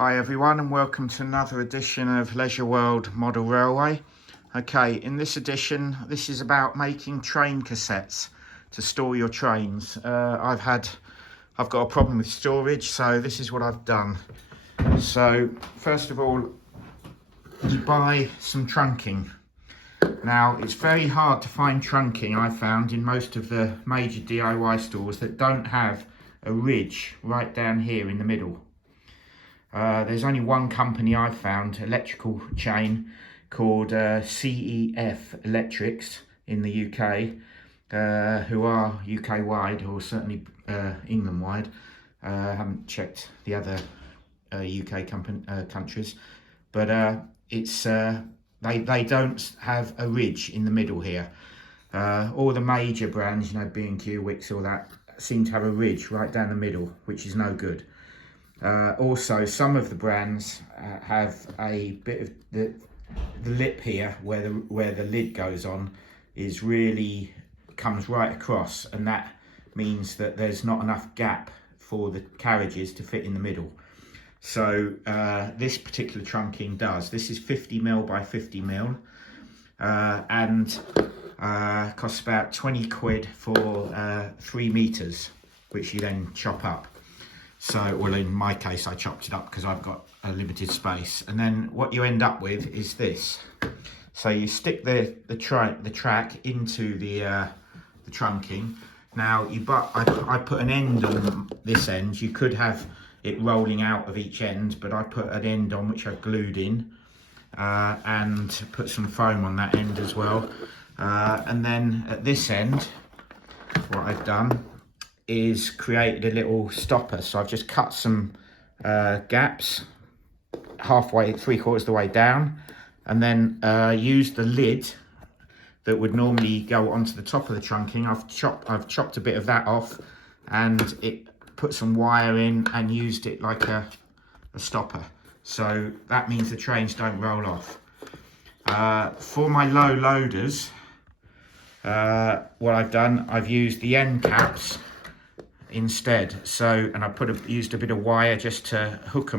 Hi everyone and welcome to another edition of LeisureWorld Model Railway. Okay, in this edition, this is about making train cassettes to store your trains. I've got a problem with storage, so this is what I've done. So first of all, you buy some trunking. Now it's very hard to find trunking, I found, in most of the major DIY stores that don't have a ridge right down here in the middle. There's only one company I've found, electrical chain, called CEF Electrics in the UK, who are UK wide, or certainly England wide. I haven't checked the other UK countries, but they don't have a ridge in the middle here. All the major brands, B&Q, Wix, all that, seem to have a ridge right down the middle, which is no good. Also, some of the brands have a bit of the lip here where the lid goes on comes right across, and that means that there's not enough gap for the carriages to fit in the middle. So this particular trunking does. This is 50mm by 50mm and costs about 20 quid for 3 meters, which you then chop up. So, well, in my case, I chopped it up because I've got a limited space. And then what you end up with is this. So you stick the track into the trunking. Now, I put an end on this end. You could have it rolling out of each end, but I put an end on which I've glued in and put some foam on that end as well. And then at this end, what I've done is created a little stopper. So I've just cut some gaps halfway, 3/4 of the way down, and then used the lid that would normally go onto the top of the trunking. I've chopped a bit of that off and put some wire in and used it like a stopper. So that means the trains don't roll off. For my low loaders, what I've done, I've used the end caps instead. So, and I used a bit of wire just to hook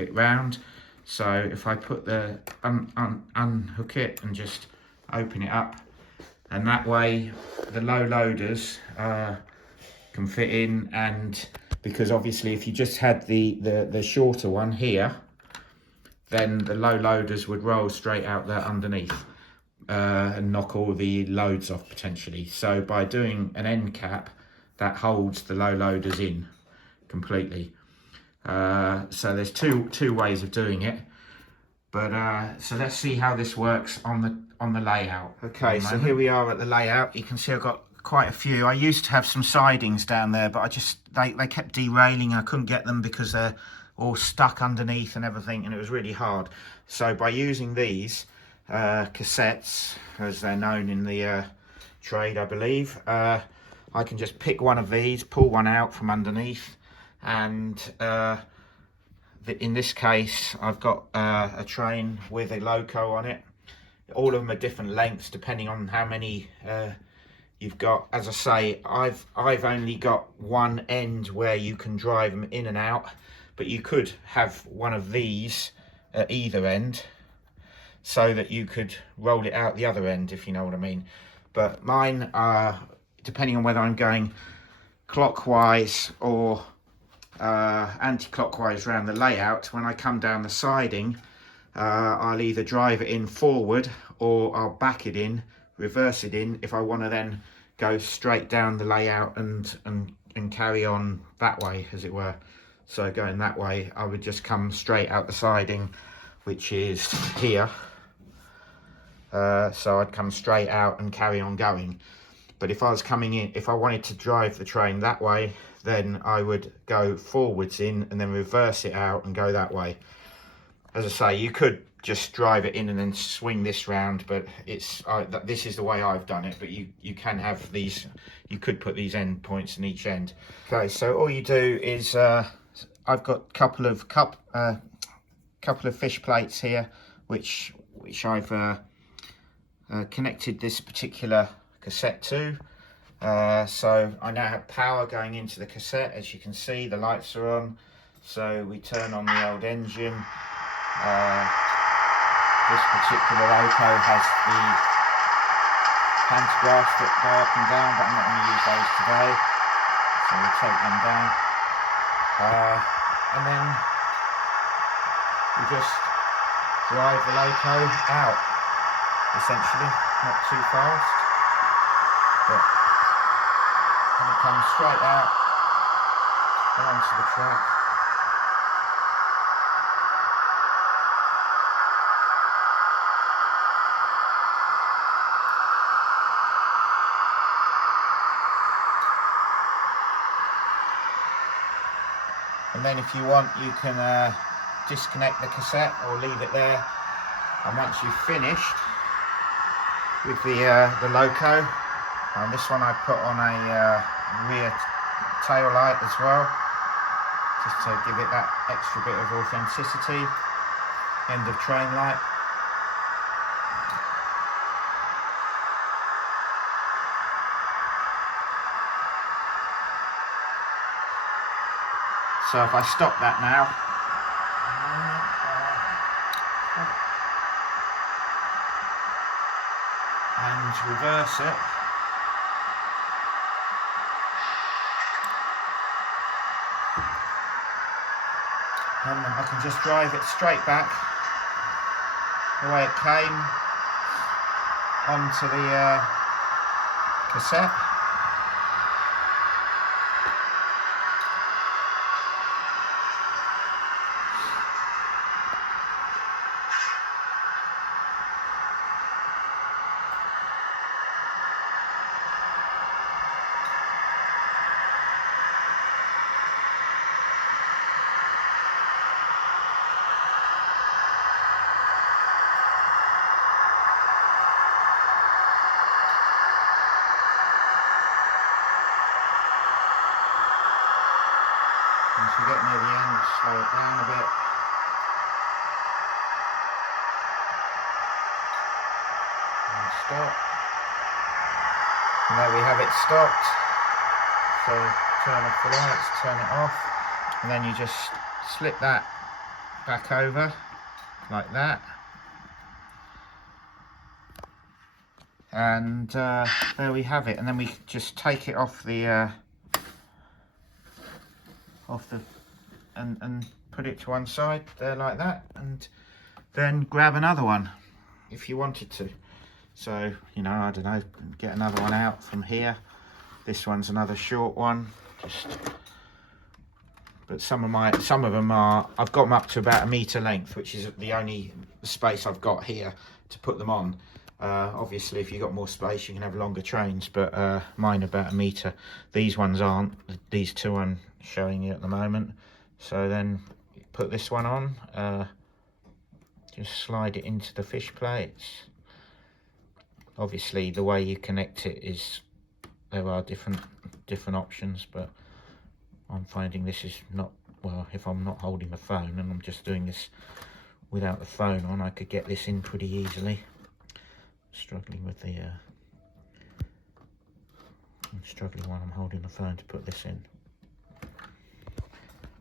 it round. So if I put unhook it and just open it up, and that way the low loaders can fit in. And because obviously if you just had the shorter one here, then the low loaders would roll straight out there underneath and knock all the loads off potentially. So by doing an end cap, that holds the low loaders in completely. So there's two ways of doing it, but so let's see how this works on the layout. Okay, so here we are at the layout. You can see I've got quite a few. I used to have some sidings down there, but they kept derailing. I couldn't get them because they're all stuck underneath and everything, and it was really hard. So by using these cassettes, as they're known in the trade, I believe, I can just pick one of these, pull one out from underneath, and in this case I've got a train with a loco on it. All of them are different lengths depending on how many you've got. As I say, I've only got one end where you can drive them in and out, but you could have one of these at either end so that you could roll it out the other end, if you know what I mean. But mine are, depending on whether I'm going clockwise or anti-clockwise around the layout, when I come down the siding, I'll either drive it in forward or I'll back it in, reverse it in, if I want to then go straight down the layout and carry on that way, as it were. So going that way, I would just come straight out the siding, which is here. So I'd come straight out and carry on going. But if I was coming in, if I wanted to drive the train that way, then I would go forwards in and then reverse it out and go that way. As I say, you could just drive it in and then swing this round, but this is the way I've done it. But you can have these, you could put these end points in each end. Okay, so all you do is I've got a couple of fish plates here, which I've connected this particular cassette to. So I now have power going into the cassette. As you can see, the lights are on. So we turn on the old engine. This particular loco has the pantographs that go up and down, but I'm not going to use those today, so we'll take them down. And then we just drive the loco out, essentially, not too fast, but when it comes straight out and onto the track. And then if you want, you can disconnect the cassette or leave it there. And once you've finished with the loco, and this one I put on a rear tail light as well, just to give it that extra bit of authenticity. End of train light. So if I stop that now, and reverse it, and I can just drive it straight back the way it came onto the cassette. Once we get near the end, we'll slow it down a bit. And stop. And there we have it stopped. So turn off the lights, turn it off, and then you just slip that back over like that. And there we have it. And then we just take it off the and put it to one side there like that, and then grab another one if you wanted to. So, you know, I don't know, get another one out from here. This one's another short one, but some of them are, I've got them up to about 1 meter length, which is the only space I've got here to put them on. Obviously if you've got more space you can have longer trains, but mine are about 1 meter. These ones aren't. These two I'm showing you at the moment. So then put this one on, just slide it into the fish plates. Obviously the way you connect it is, there are different options, but I'm finding this is not, well, if I'm not holding the phone and I'm just doing this without the phone on, I could get this in pretty easily. Struggling with the I'm struggling while I'm holding the phone to put this in,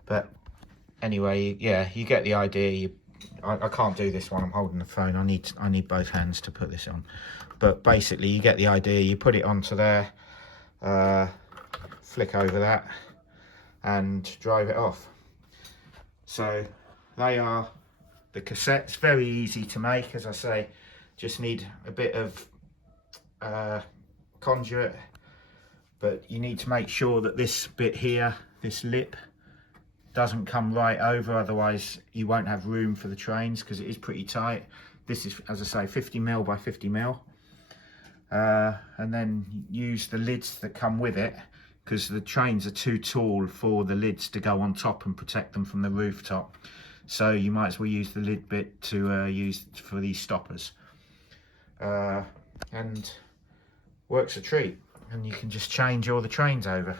but anyway, yeah, you get the idea. I can't do this while I'm holding the phone. I need both hands to put this on, but basically you get the idea. You put it onto there, flick over that and drive it off. So they are the cassettes. Very easy to make, as I say. Just need a bit of conduit, but you need to make sure that this bit here, this lip, doesn't come right over, otherwise you won't have room for the trains, because it is pretty tight. This is, as I say, 50 mil by 50 mil, and then use the lids that come with it, because the trains are too tall for the lids to go on top and protect them from the rooftop. So you might as well use the lid bit to use for these stoppers. And works a treat, and you can just change all the trains over.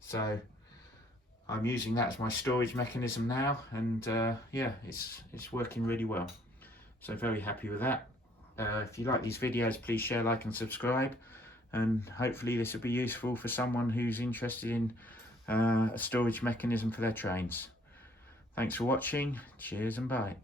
So I'm using that as my storage mechanism now, and yeah, it's working really well. So very happy with that. If you like these videos, please share, like and subscribe, and hopefully this will be useful for someone who's interested in a storage mechanism for their trains. Thanks for watching. Cheers and bye.